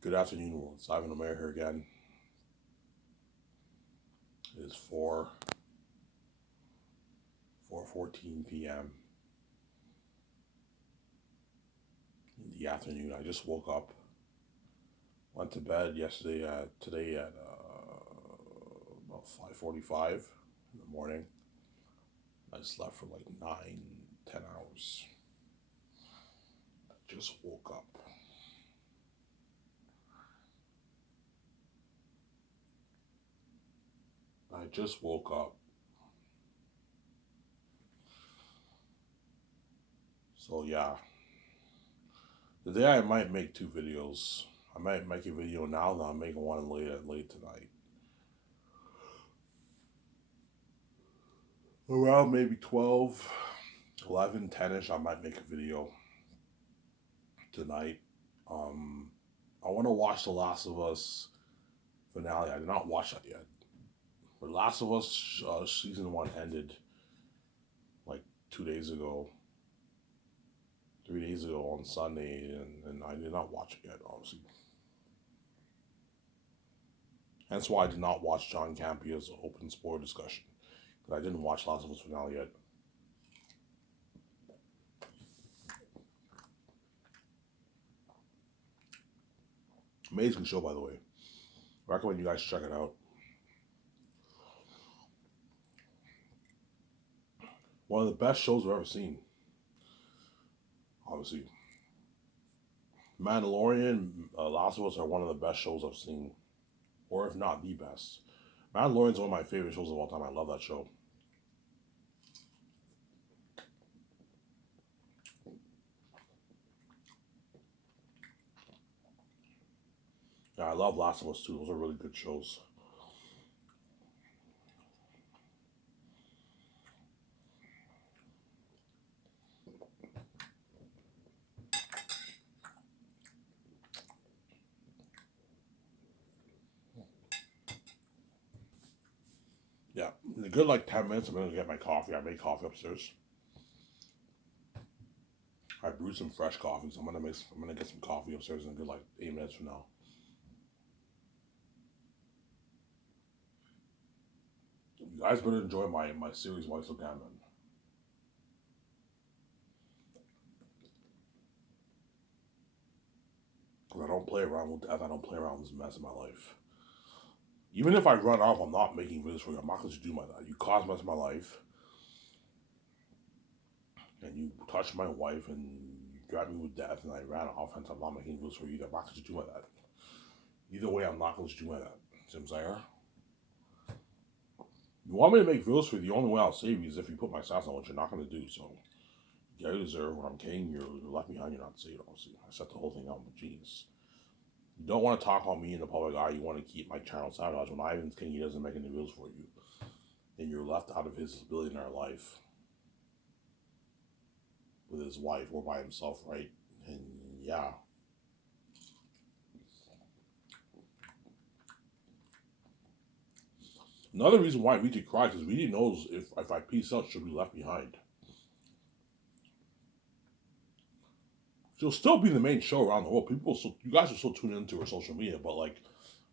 Good afternoon, world. It's Ivan Omer here again. It is 4:14 p.m. in the afternoon. I just woke up. Went to bed today at about 5:45 in the morning. I slept for like 9, 10 hours. I just woke up. I just woke up. So yeah, today I might make two videos. I might make a video now, then I'll make one late tonight. Around maybe 12, 11, 10ish, I might make a video tonight. Um, I want to watch The Last of Us finale. I did not watch that yet. But Last of Us season one ended like 2 days ago, 3 days ago on Sunday, and I did not watch it yet, obviously. Hence why I did not watch John Campia's open spoiler discussion. Because I didn't watch Last of Us finale yet. Amazing show, by the way. I recommend you guys check it out. One of the best shows I've ever seen. Obviously, Mandalorian, Last of Us are one of the best shows I've seen, or if not the best. Mandalorian's one of my favorite shows of all time. I love that show. Yeah, I love Last of Us too. Those are really good shows. Yeah, in a good like 10 minutes, I'm gonna get my coffee. I made coffee upstairs. I brewed some fresh coffee, so I'm gonna get some coffee upstairs in a good like 8 minutes from now. You guys better enjoy my series White So Gammon. Because I don't play around with death. I don't play around with this mess in my life. Even if I run off, I'm not making videos for you. I'm not going to do my that. You cause mess in my life, and you touched my wife, and you threatened me with death, and I ran off, and I'm not making videos for you. I'm not going to do my that. Either way, I'm not going to do my that. See what I'm saying? You want me to make videos for you? The only way I'll save you is if you put my stats on, which you're not going to do. So, yeah, you deserve what I'm king. You're left behind. You're not saved. Obviously, I set the whole thing up with genius. You don't want to talk about me in the public eye. You want to keep my channel sabotaged. When Ivan's king, he doesn't make any videos for you. Then you're left out of his billionaire life with his wife or by himself, right? And yeah. Another reason why VJ cries is VJ knows if I peace out, she'll be left behind. She'll still be the main show around the world. You guys are still tuned into her social media, but like,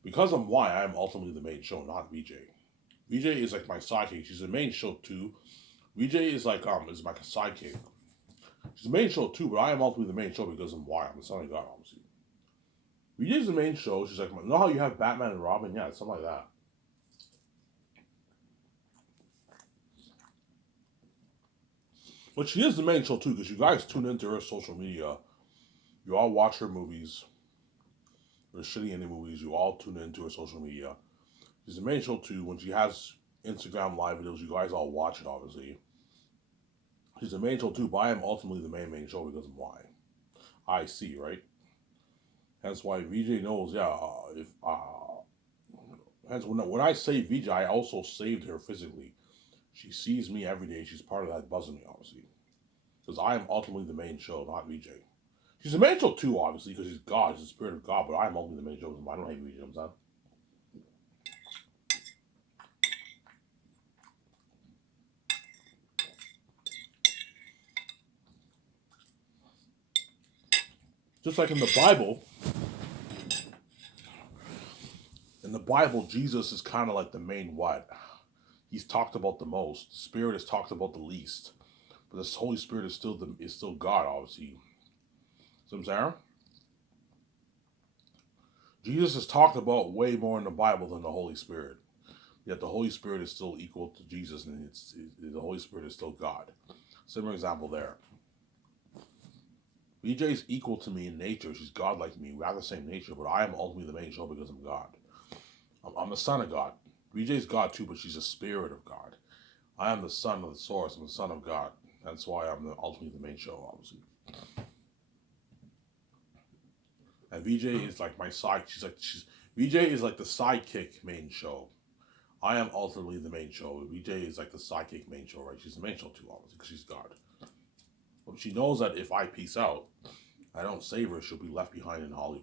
because I'm why I'm ultimately the main show, not VJ. VJ is like my sidekick. She's the main show too. VJ is like is like a sidekick. She's the main show too, but I am ultimately the main show because I'm why I'm the son of God, obviously. VJ is the main show. She's like, you know how you have Batman and Robin? Yeah, something like that. But she is the main show too, because you guys tune into her social media. You all watch her movies. Her shitty indie movies. You all tune into her social media. She's the main show too. When she has Instagram live videos, you guys all watch it, obviously. She's the main show too, but I am ultimately the main show because of why. I see, right? Hence why VJ knows, yeah, if hence when I say VJ, I also saved her physically. She sees me every day. She's part of that buzzing me, obviously. Because I am ultimately the main show, not VJ. She's the main show too, obviously, because she's God, she's the spirit of God, but I am ultimately the main show. I don't hate VJ, you know what I'm saying? Just like in the Bible, the Bible, Jesus is kind of like the main what? He's talked about the most. The Spirit is talked about the least. But this Holy Spirit is still God, obviously. So I'm saying? Jesus is talked about way more in the Bible than the Holy Spirit. Yet the Holy Spirit is still equal to Jesus, and the Holy Spirit is still God. Similar example there. VJ is equal to me in nature. She's God like me. We have the same nature, but I am ultimately the main show because I'm God. I'm the son of God. VJ is God too, but she's a spirit of God. I am the son of the source. I'm the son of God. That's why I'm ultimately the main show, obviously. And VJ is like my side. VJ is like the sidekick main show. I am ultimately the main show. VJ is like the sidekick main show, right? She's the main show too, obviously, because she's God. But she knows that if I peace out, I don't save her, she'll be left behind in Hollywood.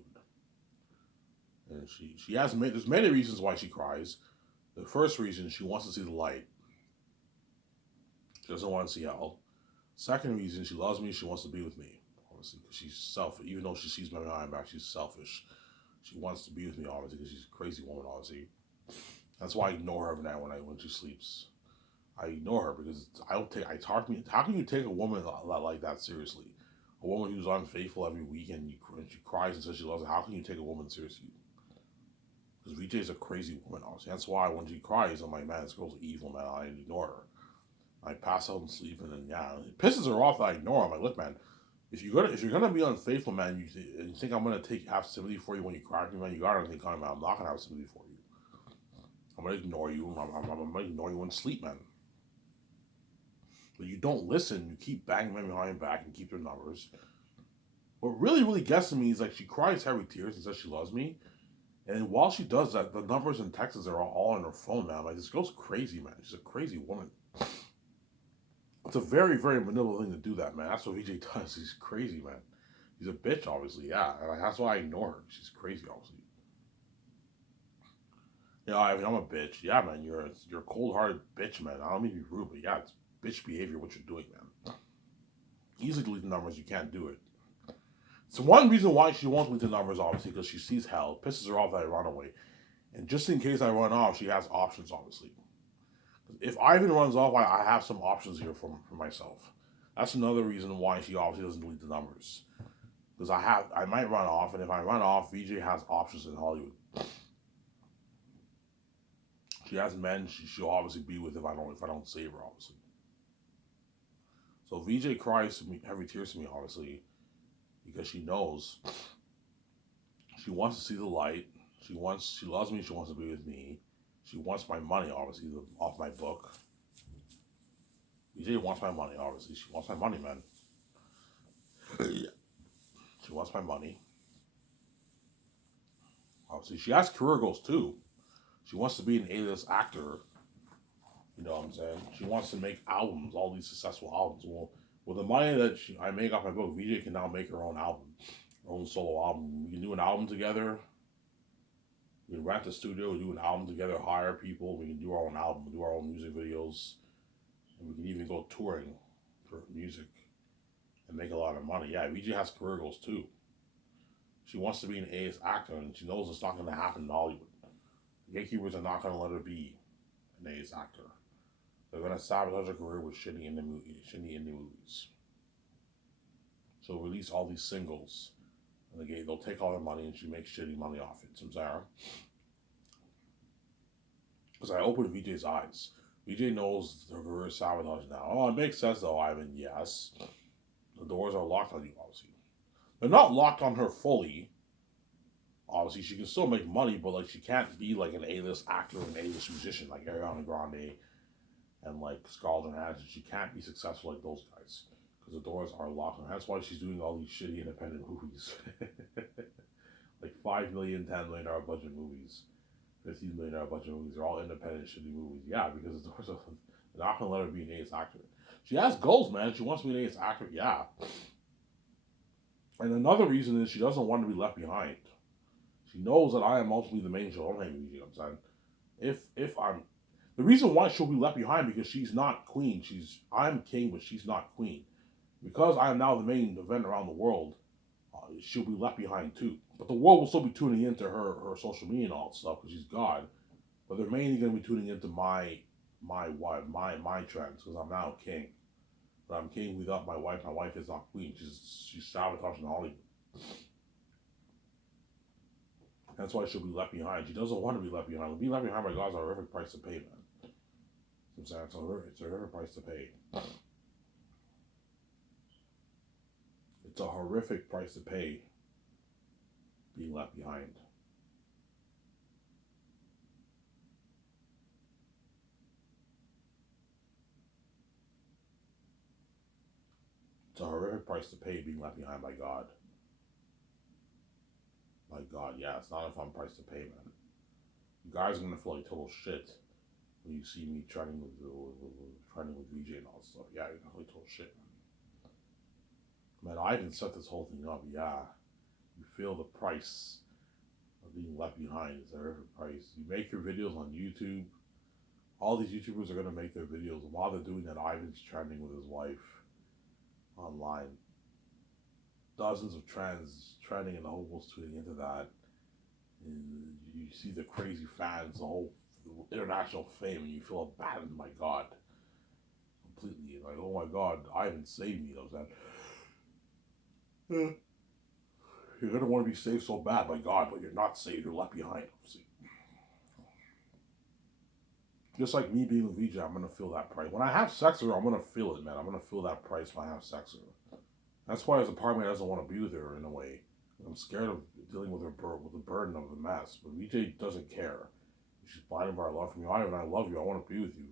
And there's many reasons why she cries. The first reason, she wants to see the light. She doesn't want to see hell. Second reason, she loves me, she wants to be with me. Obviously, because she's selfish. Even though she sees my behind back, she's selfish. She wants to be with me, obviously, because she's a crazy woman, obviously. That's why I ignore her every night when she sleeps. I ignore her because I don't take. I talk to me. How can you take a woman like that seriously? A woman who's unfaithful every week and she cries and says she loves it. How can you take a woman seriously? Because VJ is a crazy woman, obviously. That's why when she cries, I'm like, man, this girl's evil, man. I ignore her. I pass out and sleep, and then it pisses her off that I ignore her. I'm like, look, man, if you're gonna be unfaithful, man, you think I'm gonna have sympathy for you when you cry to me, man, you gotta think I'm not gonna have sympathy for you. I'm gonna ignore you. I'm gonna ignore you in sleep, man. But you don't listen. You keep banging me behind back and keep your numbers. What really, really gets to me is like she cries heavy tears and says she loves me. And while she does that, the numbers and texts are all on her phone now. Like, this girl's crazy, man. She's a crazy woman. It's a very, very manipulative thing to do that, man. That's what VJ does. He's crazy, man. He's a bitch, obviously. Yeah, that's why I ignore her. She's crazy, obviously. Yeah, I mean, I'm a bitch. Yeah, man, you're a cold-hearted bitch, man. I don't mean to be rude, but yeah, it's bitch behavior what you're doing, man. Easily delete the numbers. You can't do it. So one reason why she won't delete the numbers, obviously, because she sees hell. It pisses her off that I run away. And just in case I run off, she has options, obviously. If Ivan runs off, I have some options here for myself. That's another reason why she obviously doesn't delete the numbers. Because I might run off, and if I run off, VJ has options in Hollywood. She has men she'll obviously be with if I don't save her, obviously. So VJ cries to me, heavy tears to me, obviously, because she knows she wants to see the light. She loves me. She wants to be with me. She wants my money, obviously, off my book. VJ wants my money, obviously. She wants my money, man. She wants my money. Obviously, she has career goals too. She wants to be an A-list actor. You know what I'm saying? She wants to make albums, all these successful albums. Well, with the money that I make off my book, VJ can now make her own album, her own solo album. We can do an album together. We can rent a studio, do an album together, hire people. We can do our own album, do our own music videos, and we can even go touring for music and make a lot of money. Yeah, VJ has career goals too. She wants to be an A-list actor, and she knows it's not going to happen in Hollywood. The gatekeepers are not going to let her be an A-list actor. They're going to sabotage her career with shitty indie movies. So release all these singles, and they'll take all their money, and she makes shitty money off it. Some Sarah. Because I opened VJ's eyes. VJ knows her career is sabotaged now. Oh, it makes sense though, Ivan. Yes, the doors are locked on you, obviously. They're not locked on her fully. Obviously, she can still make money, but like she can't be like an A-list actor or an A-list musician like Ariana Grande and like Scarlett Johansson. She can't be successful like those guys because the doors are locked. And that's why she's doing all these shitty independent movies, like $5 million, $10 million budget movies, $15 million budget movies. They're all independent shitty movies. Yeah, because the doors are they're not gonna let her be an A-list actor. She has goals, man. She wants to be an A-list actor. Yeah. And another reason is she doesn't want to be left behind. She knows that I am ultimately the main show. I'm hanging with you, I'm saying. If I'm the reason why she'll be left behind because she's not queen. I'm king, but she's not queen. Because I am now the main event around the world, she'll be left behind too. But the world will still be tuning into her social media and all that stuff because she's God. But they're mainly going to be tuning into my trends because I'm now king. But I'm king without my wife. My wife is not queen. She's sabotaging Hollywood. That's why she'll be left behind. She doesn't want to be left behind. Being left behind by God is a horrific price to pay, man. It's a horrific price to pay. It's a horrific price to pay being left behind. It's a horrific price to pay being left behind by God. My God, yeah, it's not a fun price to pay, man. You guys are gonna feel like total shit when you see me trending with VJ and all that stuff. Yeah, you're gonna feel like total shit, man. Man, I even set this whole thing up. Yeah, you feel the price of being left behind. It's a horrific price. You make your videos on YouTube. All these YouTubers are gonna make their videos. While they're doing that, Ivan's trending with his wife online. Dozens of trends trending and the whole world's tweeting into that. And you see the crazy fans, the whole international fame, and you feel abandoned. My God, completely like, oh my God, Ivan saved me. Those that you're gonna want to be saved so bad, my God, but you're not saved. You're left behind. See, just like me being with VJ, I'm gonna feel that price. When I have sex with her, I'm gonna feel it, man. I'm gonna feel that price when I have sex with her. That's why as a partner doesn't want to be with her in a way. I'm scared of dealing with with the burden of the mess. But VJ doesn't care. She's blinded by her love for me. I love you. I want to be with you.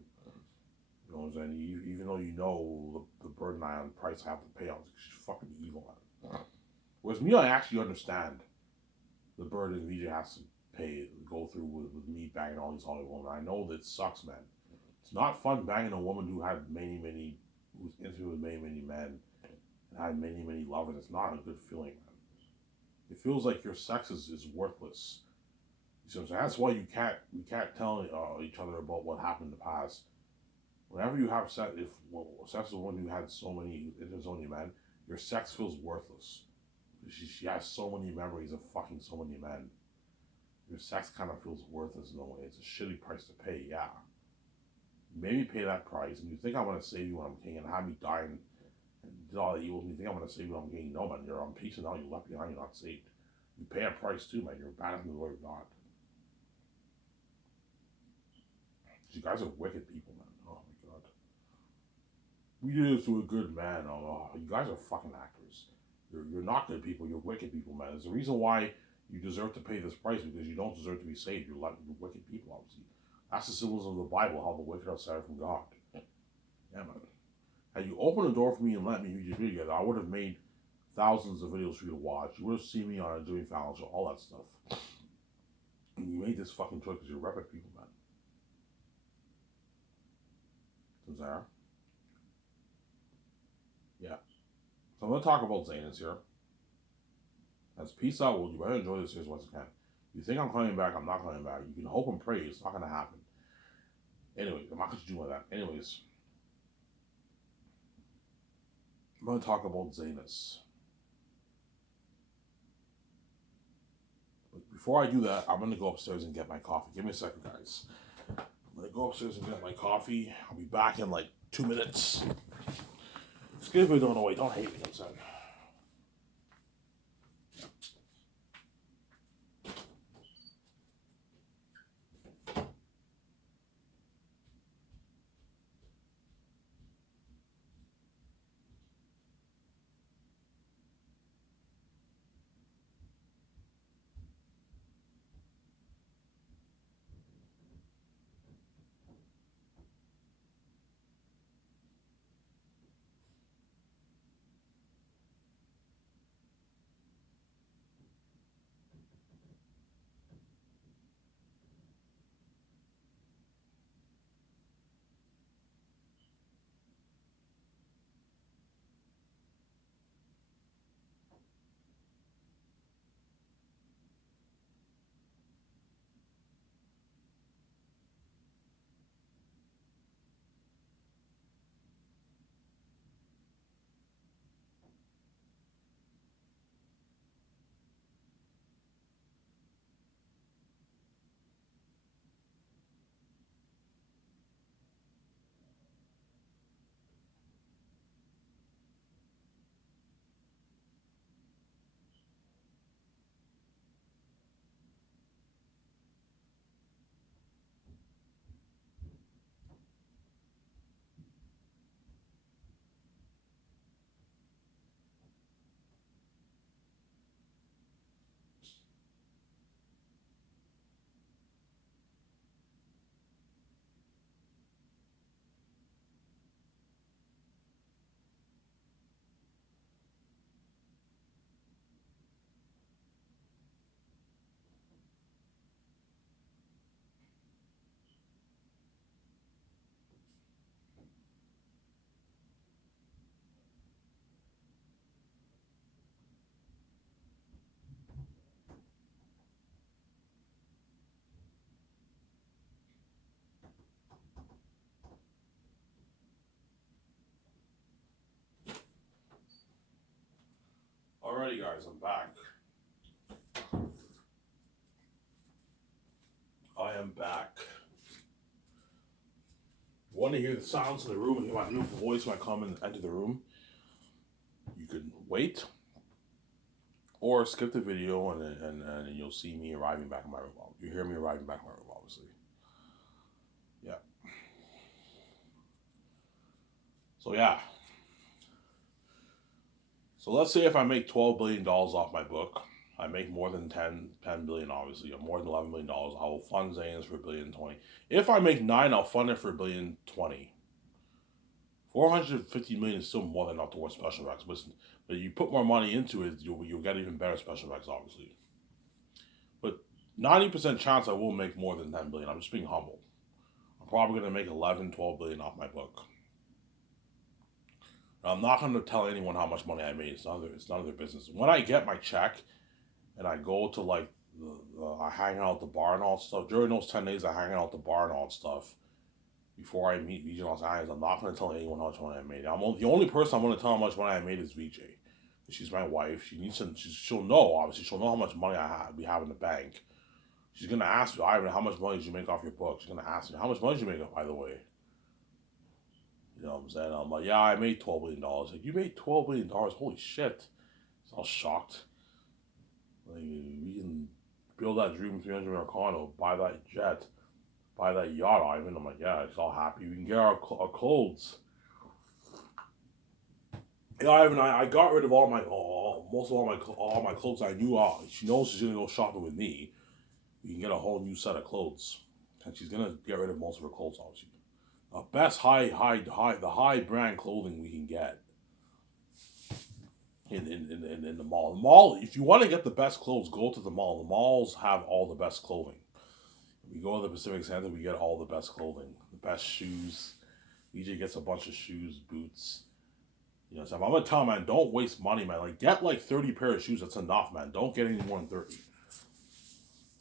You know what I'm saying? Even though you know the burden the price I have to pay, I was like, she's fucking evil. Whereas me, I actually understand the burden VJ has to go through with me banging all these Hollywood women. I know that sucks, man. It's not fun banging a woman who's intimate with many men and had many lovers. It's not a good feeling, man. It feels like your sex is worthless. You see what I'm saying? That's why you can't tell each other about what happened in the past. Whenever you have sex, sex with one who had so many men, your sex feels worthless. She has so many memories of fucking so many men. Your sex kind of feels worthless in a way. It's a shitty price to pay, yeah. Maybe pay that price, and you think I'm gonna save you when I'm king and have me dying and do all the evil. You think I'm gonna save you when I'm king? No, man. You're on peace and now you're left behind. You're not saved. You pay a price too, man. You're abandoning the Lord of God. You guys are wicked people, man. Oh my God. We did this to a good man. Oh, you guys are fucking actors. You're not good people. You're wicked people, man. There's a reason why you deserve to pay this price because you don't deserve to be saved. You're wicked people, obviously. That's the symbols of the Bible, how the wicked are separated from God. Yeah, man. Had you opened the door for me and let me read your video, I would have made thousands of videos for you to watch. You would have seen me on a Jimmy Fallon show, all that stuff. And you made this fucking choice because you're wicked people, man. Zara? Yeah. So I'm going to talk about Zaynus here. That's peace out, world. You better enjoy this series once again. You think I'm coming back, I'm not coming back. You can hope and pray, it's not going to happen. Anyway, I'm not going to do that. Anyways, I'm going to talk about Zaynus. But before I do that, I'm going to go upstairs and get my coffee. Give me a second, guys. I'm going to go upstairs and get my coffee. I'll be back in like 2 minutes. Excuse me, don't wait. Don't hate me. I'm sorry. Alrighty, guys, I'm back. I am back. Want to hear the sounds in the room and hear my beautiful voice when I come and enter the room? You can wait or skip the video and you'll see me arriving back in my room. You hear me arriving back in my room, obviously. Yeah. So yeah. So let's say if I make $12 billion off my book, I make more than 10 billion, obviously, or more than $11 billion, I will fund Zane's for $1.20 billion. If I make 9, I'll fund it for $1.20 billion. 450 million is still more than enough towards special effects, but you put more money into it, you'll get even better special effects, obviously. But 90% chance I will make more than 10 billion. I'm just being humble. I'm probably gonna make 11, 12 billion off my book. Now, I'm not gonna tell anyone how much money I made. It's none of their business. When I get my check and I go to like I hang out at the bar and all stuff. During those 10 days, I hang out at the bar and all stuff. Before I meet VJ Los Angeles, I'm not going to tell anyone how much money I made. The only person I'm going to tell how much money I made is VJ. She's my wife. She'll know, obviously. She'll know how much money we have in the bank. She's going to ask me, Ivan, how much money did you make off your book? She's going to ask me, how much money did you make, by the way? You know what I'm saying? I'm like, yeah, I made $12 billion. Like, you made $12 billion? Holy shit. I was shocked. Like, we can build that dream 300 million condo, buy that jet, buy that yacht, Ivan. I'm like, yeah, it's all happy. We can get our clothes. Yeah, Ivan, I got rid of most of all my clothes I knew. She knows she's gonna go shopping with me. We can get a whole new set of clothes, and she's gonna get rid of most of her clothes, obviously. The best high brand clothing we can get in the mall. The mall, if you want to get the best clothes, go to the mall. The malls have all the best clothing. We go to the Pacific Center, we get all the best clothing, the best shoes. EJ gets a bunch of shoes, boots. You know, so I'm gonna tell him, man, don't waste money, man. Like, get like 30 pair of shoes. That's enough, man. Don't get any more than 30.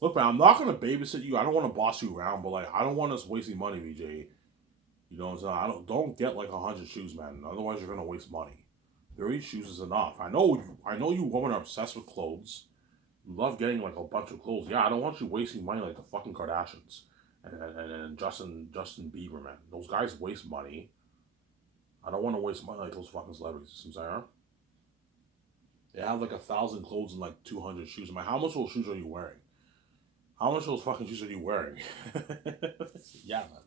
Look, man, I'm not gonna babysit you. I don't want to boss you around, but like, I don't want us wasting money, VJ. You know what I'm saying? Don't get like 100 shoes, man. Otherwise, you're gonna waste money. 30 shoes is enough. I know you women are obsessed with clothes. You love getting like a bunch of clothes. Yeah, I don't want you wasting money like the fucking Kardashians and Justin Bieber, man. Those guys waste money. I don't want to waste money like those fucking celebrities. You know what I'm saying? They have like 1,000 clothes and like 200 shoes. I'm like, how much of those shoes are you wearing? How much of those fucking shoes are you wearing? Yeah, man.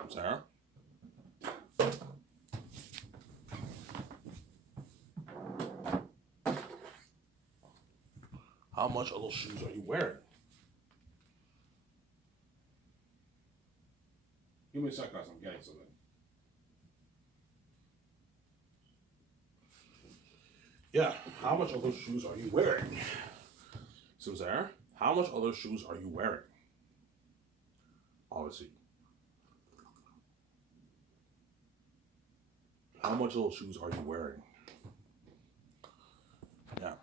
I'm sorry. How much of those shoes are you wearing? Give me a sec, guys. I'm getting something. Yeah, how much of those shoes are you wearing? So, Sarah, how much of those shoes are you wearing? Obviously. How much of those shoes are you wearing? Yeah.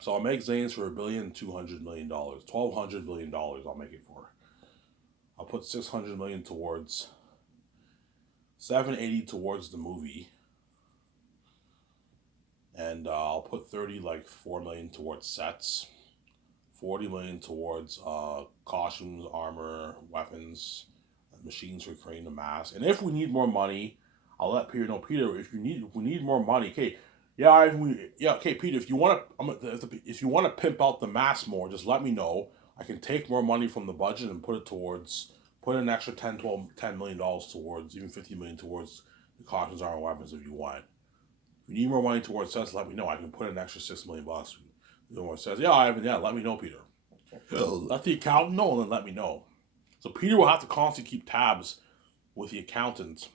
So I'll make Zane's for $1.2 billion. $1,200 million I'll make it for. I'll put $600 million towards, $780 towards the movie, and I'll put $4 million towards sets, $40 million towards costumes, armor, weapons, machines for creating the mask. And if we need more money, I'll let Peter know. Peter, if we need more money, okay. Okay, Peter. If you want to pimp out the mask more, just let me know. I can take more money from the budget and put an extra $10 million towards, even $50 million towards the costumes, armor, weapons if you want. If you need more money towards sets, let me know. I can put an extra $6 million. You know, says, let me know, Peter. Let the accountant know and then let me know. So Peter will have to constantly keep tabs with the accountants.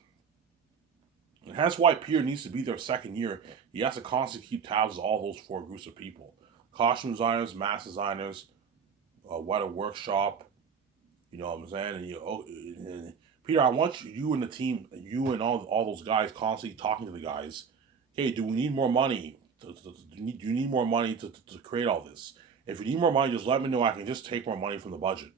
And that's why Peter needs to be there second year. He has to constantly keep tabs with all those 4 groups of people. Costume designers, mask designers, Weta Workshop, you know what I'm saying? And Peter, I want you and the team, you and all those guys constantly talking to the guys. Hey, do we need more money? Do you need more money to create all this? If you need more money, just let me know. I can just take more money from the budget.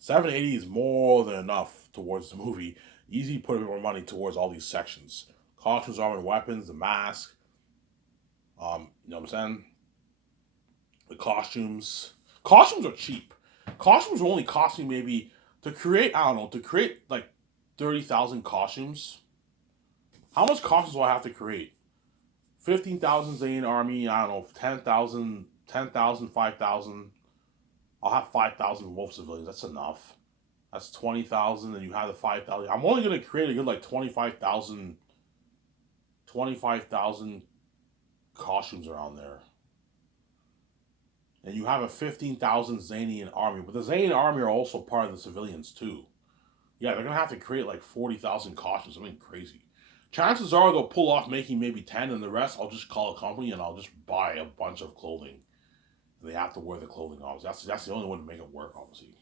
780 is more than enough towards the movie. Easy put more money towards all these sections. Costumes, armor, and weapons, the mask. You know what I'm saying? The costumes are cheap. Costumes will only cost me maybe to create. I don't know, to create like 30,000 costumes. How much costumes do I have to create? 15,000 Zayn Army. I don't know, 10,000, 10,000, 5,000. I'll have 5,000 Wolf civilians. That's enough. That's 20,000, and you have the 5,000. I'm only gonna create a good like 25,000 costumes around there. And you have a 15,000 Zanian army, but the Zanian army are also part of the civilians too. Yeah, they're gonna have to create like 40,000 costumes, something crazy. Chances are they'll pull off making maybe 10, and the rest I'll just call a company and I'll just buy a bunch of clothing. And they have to wear the clothing, obviously. That's the only way to make it work, obviously.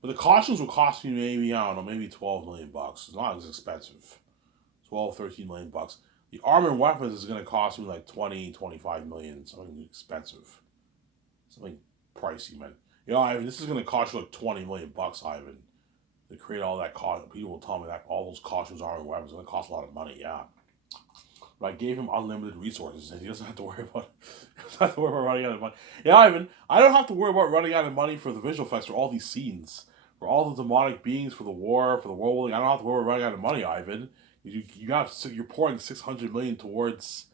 But the costumes will cost me maybe, I don't know, maybe 12 million bucks. It's not as expensive. 12, 13 million bucks. The armor and weapons is gonna cost me like 20, 25 million, something expensive. Something pricey, man. You know, Ivan, this is gonna cost you like 20 million bucks, Ivan, to create all that costume. People will tell me that all those costumes, armor, and weapons, are gonna cost a lot of money. Yeah, but I gave him unlimited resources, and he doesn't have to worry about. He doesn't have to worry about running out of money. Yeah, Ivan, I don't have to worry about running out of money for the visual effects for all these scenes, for all the demonic beings, for the war, for the world. I don't have to worry about running out of money, Ivan. You're pouring 600 million towards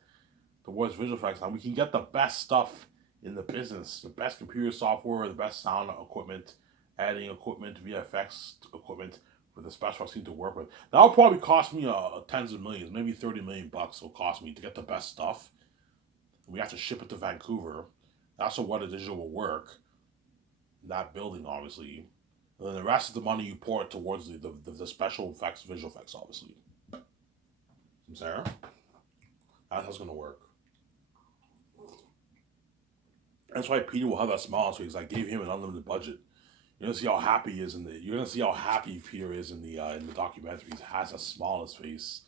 visual effects. Now we can get the best stuff in the business, the best computer software, the best sound equipment, editing equipment, VFX equipment for the special effects team to work with. That'll probably cost me tens of millions, maybe 30 million bucks. Will cost me to get the best stuff. We have to ship it to Vancouver. That's what a digital will work. That building, obviously. And then the rest of the money you pour it towards the special effects, visual effects, obviously. I'm Sarah. That's how it's gonna work. That's why Peter will have that smile on his face. I gave him an unlimited budget. You're gonna see how happy he is in the. You're gonna see how happy Peter is in the documentary. He has a smile on his face.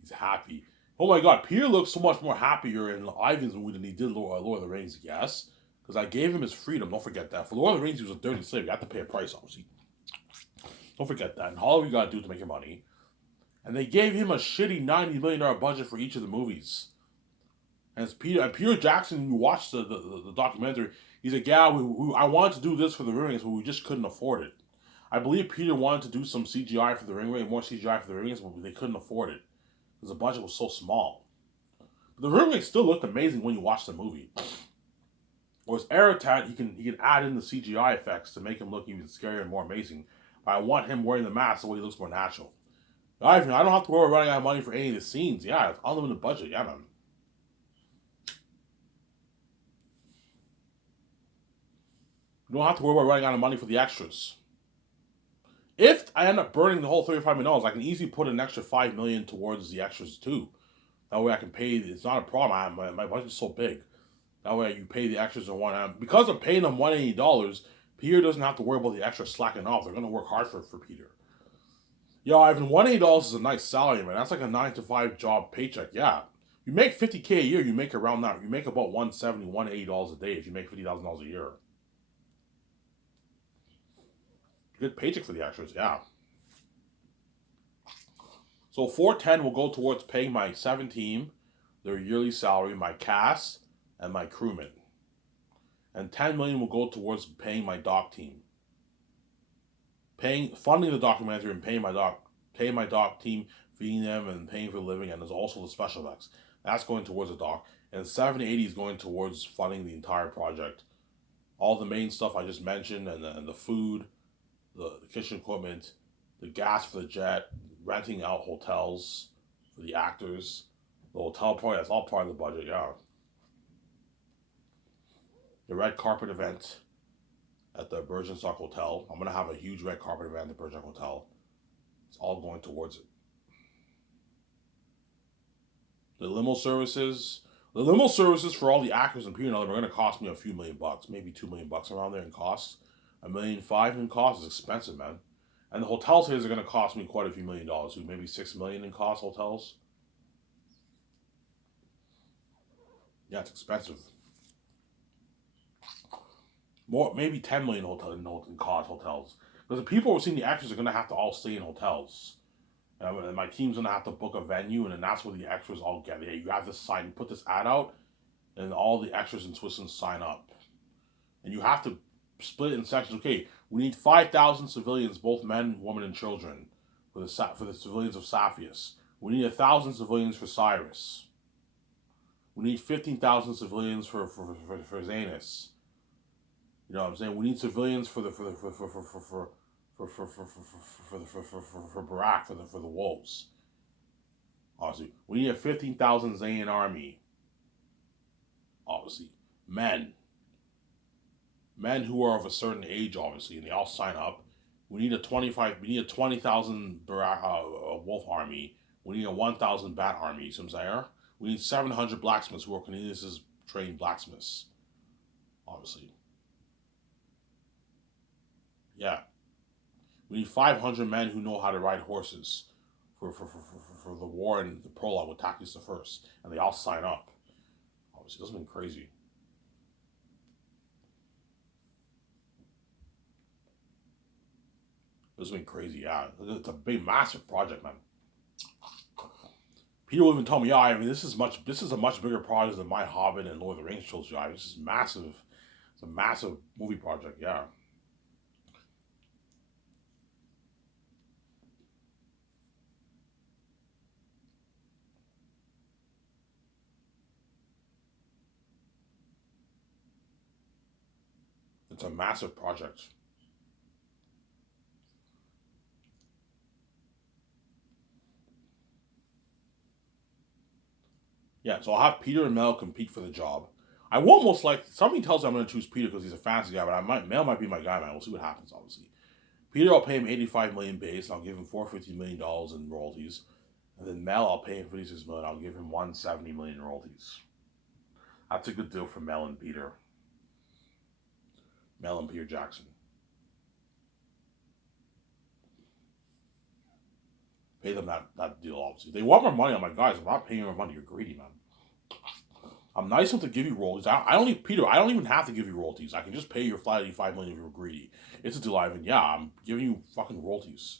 He's happy. Oh my God, Peter looks so much more happier in Ivan's movie than he did Lord of the Rings. Yes, because I gave him his freedom. Don't forget that. For Lord of the Rings, he was a dirty slave. You have to pay a price, obviously. Don't forget that. And all you gotta do to make your money. And they gave him a shitty $90 million budget for each of the movies. And it's Peter Jackson, you watch the documentary, he's like, yeah, I wanted to do this for the Rings, but we just couldn't afford it. I believe Peter wanted to do some CGI for the Ring, more CGI for the Rings, but they couldn't afford it because the budget was so small. But the Ring still looked amazing when you watch the movie. Whereas Aratat, he can add in the CGI effects to make him look even scarier and more amazing. But I want him wearing the mask so he looks more natural. I don't have to worry about running out of money for any of the scenes. Yeah, it's unlimited budget. Yeah, man. You don't have to worry about running out of money for the extras. If I end up burning the whole $35 million, I can easily put an extra $5 million towards the extras too. That way I can pay. It's not a problem. My budget's so big. That way you pay the extras in one hand. Because I'm paying them $180, Peter doesn't have to worry about the extras slacking off. They're gonna work hard for Peter. Yo, Ivan, $180 is a nice salary, man. That's like a 9 to 5 job paycheck. Yeah. You make $50K a year, you make around that. You make about $170, $180 a day if you make $50,000 a year. Good paycheck for the extras, yeah. So 410 will go towards paying my 7 team, their yearly salary, my cast, and my crewmen. And 10 million will go towards paying my doc team. Funding the documentary and paying my doc team, feeding them and paying for the living, and there's also the special effects. That's going towards the doc. And 780 is going towards funding the entire project. All the main stuff I just mentioned, and the food, the kitchen equipment, the gas for the jet, renting out hotels for the actors, the hotel part, that's all part of the budget, yeah. The red carpet event at the Bergenstock Hotel. I'm going to have a huge red carpet event at the Bergenstock Hotel. It's all going towards it. The limo services. The limo services for all the actors and people are going to cost me a few million bucks, maybe $2 million around there in costs. $1.5 million in cost is expensive, man. And the hotel stays are going to cost me quite a few $1 million, maybe $6 million in cost hotels. Yeah, it's expensive. More, maybe $10 million in cost hotels. Because the people who are seeing the actors are going to have to all stay in hotels. And my team's gonna have to book a venue, and then that's where the extras all get. Yeah, you have to sign, put this ad out, and all the extras in Switzerland sign up, and you have to split it in sections. Okay, we need 5,000 civilians, both men, women, and children, for the civilians of Saphius. We need 1,000 civilians for Cyrus. We need 15,000 civilians for Zanus. You know what I'm saying? We need civilians for Barak, for the wolves. Obviously, we need a 15,000 Zayn army. Obviously, men who are of a certain age, obviously, and they all sign up. We need a 20,000 wolf army. We need a 1,000 bat army. You see what I'm saying? We need 700 blacksmiths who are Cornelius's trained blacksmiths. Obviously. Yeah. We need 500 men who know how to ride horses for the war and the prologue with Tachys I. And they all sign up. Obviously, this has been crazy. This has been crazy, yeah. It's a big, massive project, man. Peter will even tell me, yeah, I mean, this is a much bigger project than my Hobbit and Lord of the Rings trilogy. This is massive. It's a massive movie project, yeah. It's a massive project. Yeah, so I'll have Peter and Mel compete for the job. I won't most likely. Something tells me I'm going to choose Peter because he's a fancy guy, but Mel might be my guy, man. We'll see what happens, obviously. Peter, I'll pay him $85 million base, and I'll give him $450 million in royalties. And then Mel, I'll pay him $56 million. I'll give him $170 million in royalties. That's a good deal for Mel and Peter. Mel and Peter Jackson. Pay them that deal, obviously. They want more money on my guys. I'm not paying more money. You're greedy, man. I'm nice enough to give you royalties. I don't need Peter. I don't even have to give you royalties. I can just pay your flat $85 million if you're greedy. It's a deal, Ivan. Yeah, I'm giving you fucking royalties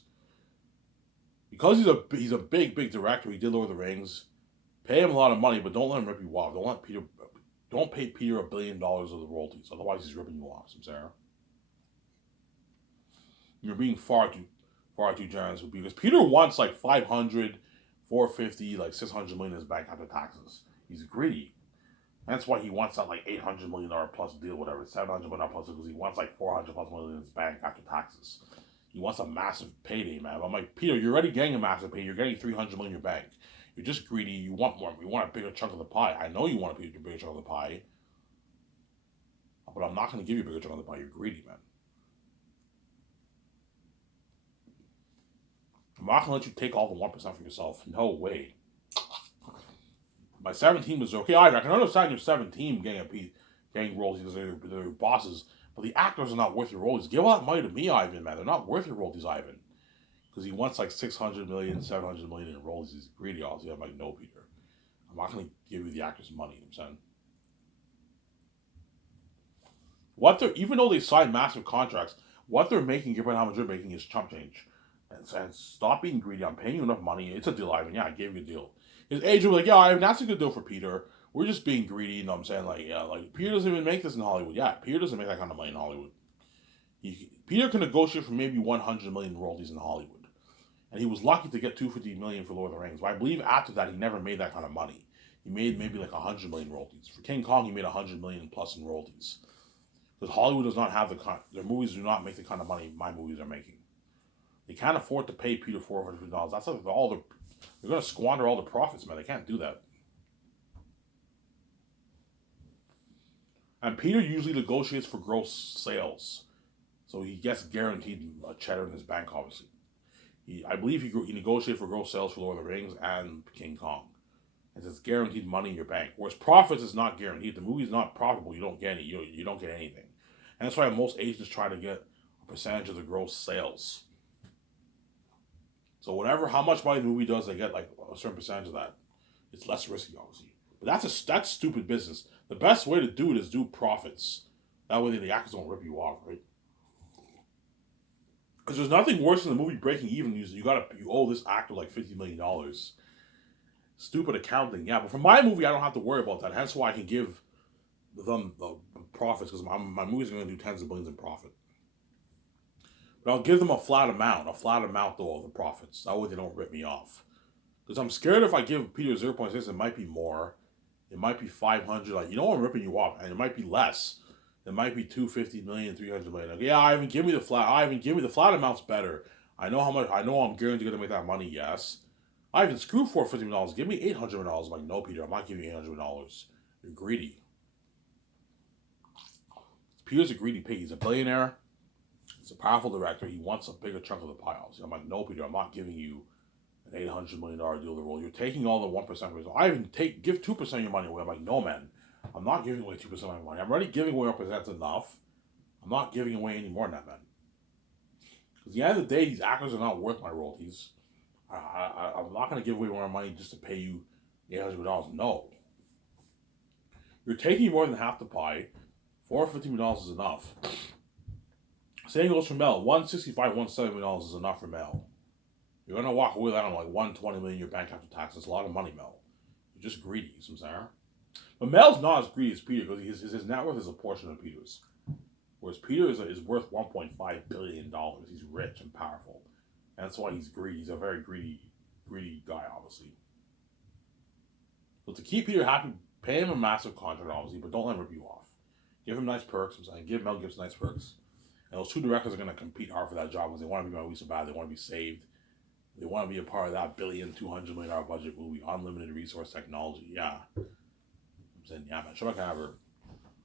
because he's a big director. He did Lord of the Rings. Pay him a lot of money, but don't let him rip you off. Don't pay Peter $1 billion of the royalties. Otherwise, he's ripping you off. Sarah, you're being far too generous with Peter because Peter wants like 500, 450, like 600 million in his bank after taxes. He's greedy. That's why he wants that like $800 million plus deal, whatever, $700 million plus, because he wants like 400 plus million in his bank after taxes. He wants a massive payday, man. I'm like, Peter, you're already getting a massive payday. You're getting 300 million in your bank. You're just greedy. You want more. You want a bigger chunk of the pie. I know you want a bigger chunk of the pie, but I'm not going to give you a bigger chunk of the pie. You're greedy, man. I'm not going to let you take all the 1% for yourself. No way. My 17 was okay. I can understand your 17 getting royalties because they're your bosses, but the actors are not worth your royalties. Give all that money to me, Ivan, man. They're not worth your royalties, Ivan. Because he wants like 600 million, 700 million in royalties. He's greedy, obviously. I'm like, no, Peter. I'm not going to give you the actors money. You know what I'm saying? Even though they sign massive contracts, what they're making, given how much they're making, is chump change. And stop being greedy. I'm paying you enough money. It's a deal, Ivan. Yeah, I gave you a deal. His agent was like, yeah, Ivan, that's a good deal for Peter. We're just being greedy. You know what I'm saying? Like, yeah, like Peter doesn't even make this in Hollywood. Yeah, Peter doesn't make that kind of money in Hollywood. Peter can negotiate for maybe 100 million royalties in Hollywood. And he was lucky to get 250 million for Lord of the Rings. But I believe after that, he never made that kind of money. He made maybe like 100 million royalties. For King Kong, he made 100 million plus in royalties. Because Hollywood does not have their movies do not make the kind of money my movies are making. They can't afford to pay Peter $450. That's like they're going to squander all the profits, man. They can't do that. And Peter usually negotiates for gross sales, so he gets guaranteed cheddar in his bank. Obviously, I believe he negotiated for gross sales for Lord of the Rings and King Kong. It's guaranteed money in your bank. Whereas profits is not guaranteed. The movie is not profitable. You don't get it. You don't get anything, and that's why most agents try to get a percentage of the gross sales. So how much money the movie does, they get like a certain percentage of that. It's less risky, obviously. But that's stupid business. The best way to do it is do profits. That way the actors don't rip you off, right? Because there's nothing worse than the movie breaking even. You owe this actor like $50 million. Stupid accounting, yeah. But for my movie, I don't have to worry about that. Hence why I can give them the profits, because my movie's going to do tens of billions in profit. But I'll give them a flat amount though of the profits. That way they don't rip me off. Because I'm scared if I give Peter 0.6, it might be more. It might be 500. Like, I'm ripping you off, and it might be less. It might be 250 million, 300 million. Like, yeah, Ivan, give me the flat. Ivan, give me the flat amount's better. I know how much. I know I'm guaranteed going to make that money. Yes. Ivan, screw $450. Give me $800. I'm like, no, Peter, I'm not giving you $800. You're greedy. Peter's a greedy pig. He's a billionaire. He's a powerful director. He wants a bigger chunk of the pie. I'm like, no, Peter, I'm not giving you an $800 million deal to roll. You're taking all the 1% risk. I even give 2% of your money away. I'm like, no, man, I'm not giving away 2% of my money. I'm already giving away 1%. That's enough. I'm not giving away any more than that, man. Because at the end of the day, these actors are not worth my royalties. I'm not going to give away more money just to pay you $800. No. You're taking more than half the pie. $450 million is enough. Same goes for Mel. $165, $170 is enough for Mel. You're gonna walk away with that on like $120 million in your bank after taxes. A lot of money, Mel. You're just greedy, you know what I'm saying? But Mel's not as greedy as Peter, because his net worth is a portion of Peter's. Whereas Peter is worth $1.5 billion. He's rich and powerful. And that's why he's greedy. He's a very greedy guy, obviously. So to keep Peter happy, pay him a massive contract, obviously, but don't let him rip you off. Give him nice perks. I'm saying, give Mel Gibson nice perks. And those two directors are going to compete hard for that job because they want to be my movie so bad. They want to be saved. They want to be a part of that $1,200 million budget movie, unlimited resource technology. Yeah. I'm saying, yeah, man. Show my camera.